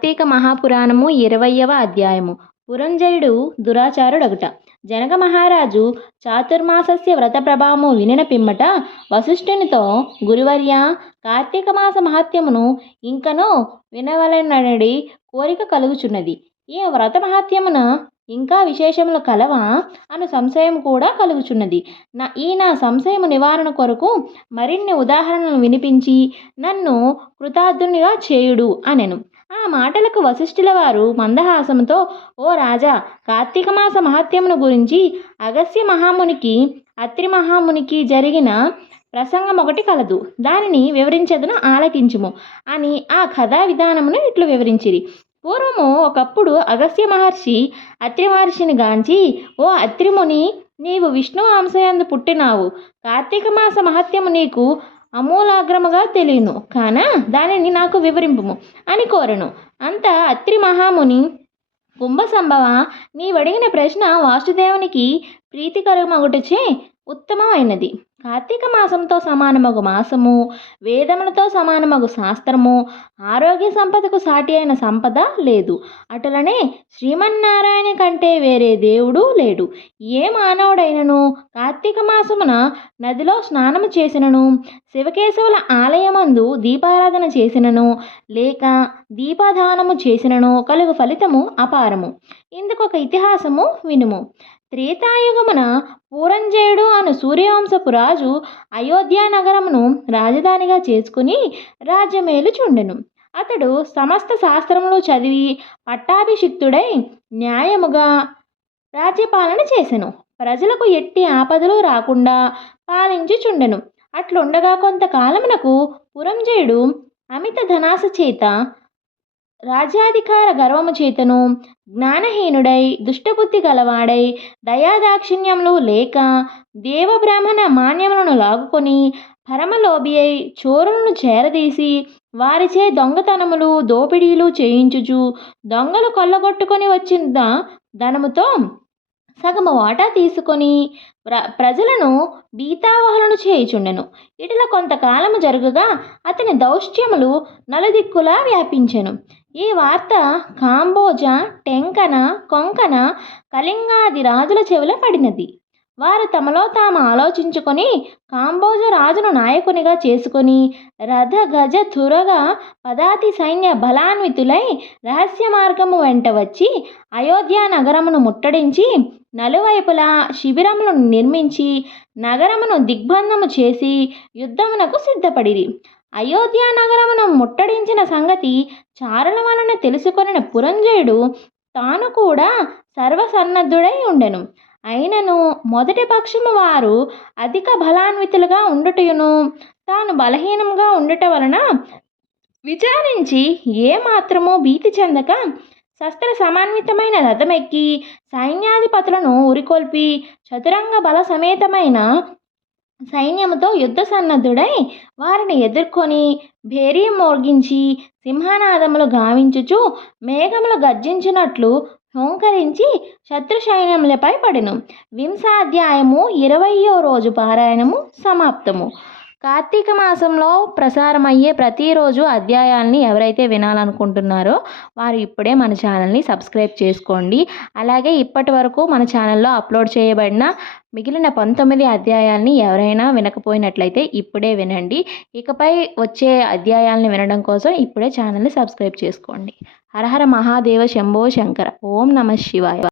కార్తీక మహాపురాణము 20వ అధ్యాయము. పురంజయుడు దురాచారుడగుట. జనక మహారాజు చాతుర్మాసస్య వ్రత ప్రభావము వినిన పిమ్మట వశిష్ఠునితో, గురువర్య, కార్తీక మాస మహత్యమును ఇంకనూ వినవలెనడి కోరిక కలుగుచున్నది. ఈ వ్రత మహత్యమున ఇంకా విశేషములు కలవా అను సంశయం కూడా కలుగుచున్నది. నా సంశయము నివారణ కొరకు మరిన్ని ఉదాహరణలు వినిపించి నన్ను కృతార్థునిగా చేయుడు అనెను. ఆ మాటలకు వశిష్ఠుల వారు మందహాసముతో, ఓ రాజా, కార్తీక మాస మహత్యమును గురించి అగస్త్య మహామునికి అత్రి మహామునికి జరిగిన ప్రసంగం ఒకటి కలదు, దానిని వివరించదను, ఆలకించుము అని ఆ కథా విధానమును ఇట్లు వివరించిరి. పూర్వము ఒకప్పుడు అగస్త్య మహర్షి అత్రి మహర్షిని గాంచి, ఓ అత్రిముని, నీవు విష్ణు అంశయందు పుట్టినావు. కార్తీక మాస మహత్యము నీకు అమూలాగ్రముగా తెలియను కాన దానిని నాకు వివరింపుము అని కోరెను. అంత అత్రి మహాముని, కుంభసంభవ, నీవడిగిన ప్రశ్న వాసుదేవునికి ప్రీతికరమగుటచే ఉత్తమమైనది. కార్తీక మాసంతో సమానమగు మాసము, వేదములతో సమానమగు శాస్త్రము, ఆరోగ్య సంపదకు సాటి అయిన సంపద లేదు. అటులనే శ్రీమన్నారాయణ కంటే వేరే దేవుడు లేడు. ఏ మానవుడైనను కార్తీక మాసమున నదిలో స్నానము చేసినను, శివకేశవుల ఆలయమందు దీపారాధన చేసినను, లేక దీపదానము చేసినను కలుగు ఫలితము అపారము. ఇందుకొక ఇతిహాసము వినుము. త్రేతాయుగమున పూరంజయుడు అను సూర్యవంశపు రాజు అయోధ్య నగరమును రాజధానిగా చేసుకుని రాజ్యమేలుచుండెను. అతడు సమస్త శాస్త్రములు చదివి పట్టాభిషిక్తుడై న్యాయముగా రాజ్యపాలన చేసెను. ప్రజలకు ఎట్టి ఆపదలు రాకుండా పాలించుచుండెను. అట్లుండగా కొంతకాలమునకు పురంజయుడు అమిత ధనాశ చేత, రాజ్యాధికార గర్వము చేతను జ్ఞానహీనుడై, దుష్టబుద్ధి గలవాడై, దయాదాక్షిణ్యములు లేక దేవబ్రాహ్మణ మాన్యములను లాగుకొని పరమలోభి అయి చోరులను చేరదీసి వారిచే దొంగతనములు దోపిడీలు చేయించుచు దొంగలు కొల్లగొట్టుకొని వచ్చిన ధనముతో సగము వాటా తీసుకొని ప్రజలను భీతావహలను చేయుచుండెను. ఇటుల కొంతకాలము జరుగుగా అతని దౌష్ట్యములు నలుదిక్కులా వ్యాపించెను. ఈ వార్త కాంబోజ, టెంకన, కొంకణ, కళింగాది రాజుల చెవిలో పడినది. వారు తమలో తాము ఆలోచించుకొని కాంబోజ రాజును నాయకునిగా చేసుకొని రథ గజ తురగ పదాతి సైన్య బలాన్వితులై రహస్య మార్గము వెంట వచ్చి అయోధ్య నగరమును ముట్టడించి నలువైపులా శిబిరములను నిర్మించి నగరమును దిగ్బంధము చేసి యుద్ధమునకు సిద్ధపడిరి. అయోధ్య నగరమును ముట్టడించిన సంగతి చారుల వలన తెలుసుకొనిన పురంజయుడు తాను కూడా సర్వసన్నద్ధుడై ఉండెను. అయినను మొదటి పక్షము వారు అధిక బలాన్వితులుగా ఉండుటయును, తాను బలహీనంగా ఉండుట వలన విచారించి ఏ మాత్రమూ భీతి చెందక శస్త్ర సమన్వితమైన రథమెక్కి సైన్యాధిపతులను ఉరికొల్పి చతురంగ బల సమేతమైన సైన్యముతో యుద్ధ సన్నద్ధుడై వారిని ఎదుర్కొని భేరీ మోగించి సింహనాదములు గావించుచు మేఘములు గర్జించినట్లు హోంకరించి శత్రు సైన్యములపై పడెను. వింశాధ్యాయము 20వ రోజు పారాయణము సమాప్తము. కార్తీక మాసంలో ప్రసారమయ్యే ప్రతిరోజు అధ్యాయాల్ని ఎవరైతే వినాలనుకుంటున్నారో వారు ఇప్పుడే మన ఛానల్ని సబ్స్క్రైబ్ చేసుకోండి. అలాగే ఇప్పటి వరకు మన ఛానల్లో అప్లోడ్ చేయబడిన మిగిలిన 19 అధ్యాయాల్ని ఎవరైనా వినకపోయినట్లయితే ఇప్పుడే వినండి. ఇకపై వచ్చే అధ్యాయాల్ని వినడం కోసం ఇప్పుడే ఛానల్ని సబ్స్క్రైబ్ చేసుకోండి. హరహర మహాదేవ శంభో శంకర. ఓం నమః శివాయ.